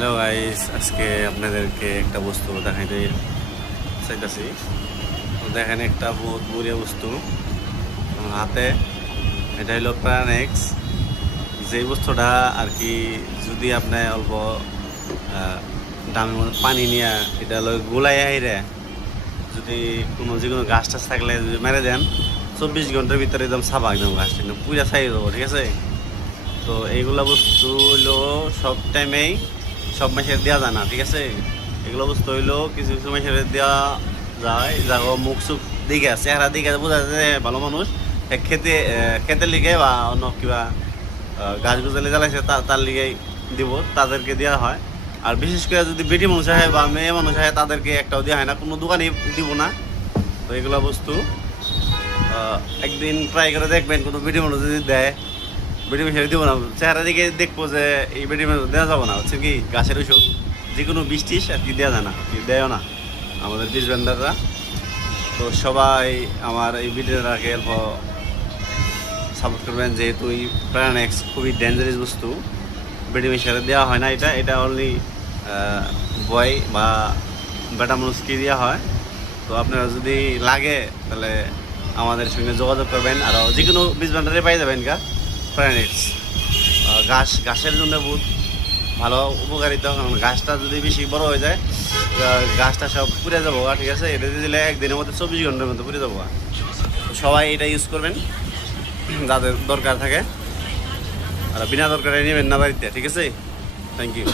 Hello guys আজকে আপনাদেরকে একটা বস্তু দেখাইতে চাইতেছি। দেখেন, একটা বহুত বড়িয়া বস্তু। হাতে। এটা হলো প্রাণেক্স যে বস্তুটা আর কি যদি আপনি অল্প দামের মধ্যে পানি নিয়ে এটা হলো গোলাই আইরে, যদি কোনো যে কোনো গাছ টাছ থাকলে যদি মেরে দেন, চব্বিশ ঘণ্টার ভিতরে একদম সাবা একদম গাছটা একদম পুরা ছাই দেবো ঠিক আছে? তো এইগুলা বস্তু হইল সব টাইমেই সব মাসের দেওয়া যায় না, ঠিক আছে? এগুলো বস্তু হইলেও কিছু কিছু মাসের দেওয়া যায়। যাগো মুখ সুখ দিকে, চেহারা দিকে বোঝা যায় যে ভালো মানুষ। খেতে খেতে লিগে বা অন্য কিবা গাছ গুজালে জ্বালাইছে তার লিগে দিব, তাদেরকে দেওয়া হয়। আর বিশেষ করে যদি বেটি মানুষ হয় বা মেয়ে মানুষ হয় তাদেরকে একটাও দেওয়া হয় না, কোনো দোকানে দিব না। তো এগুলা বস্তু একদিন ট্রাই করে দেখবেন, কোনো বেটি মানুষ যদি দেয় বেডি মেশিনে দিব না। চেহারা দিকে দেখব যে এই মেশিন দেওয়া যাবে না। হচ্ছে কি, গাছের ওষুধ যে কোনো বিষ টিস আর কি দেওয়া যায় না কি দেয়ও না। আমাদের বিষ ভেন্ডাররা। তো সবাই আমার এই ভিডিওটাকে অল্প সাপোর্ট করবেন, যেহেতু এই প্রাণেক্স খুবই ডেঞ্জারাস বস্তু। বেডি মেশিনে দেওয়া হয় না এটা। এটা অনলি বয় বা বেটা মানুষকে দেওয়া হয়। তো আপনারা যদি লাগে, তাহলে আমাদের সঙ্গে যোগাযোগ করবেন। আর যে কোনো বীজ ভান্ডারে পাই যাবেন গা। প্রাণেক্স গাছ, গাছের জন্য বহুত ভালো উপকারিতা, কারণ গাছটা যদি বেশি বড় হয়ে যায় গাছটা সব পুড়ে যাব ঠিক আছে? এটা দিলে একদিনের মধ্যে চব্বিশ ঘণ্টার মধ্যে পুড়ে যাব। সবাই এটা ইউজ করবেন, যাদের দরকার থাকে। আর বিনা দরকারে নেবেন না বাড়িতে, ঠিক আছে? Thank you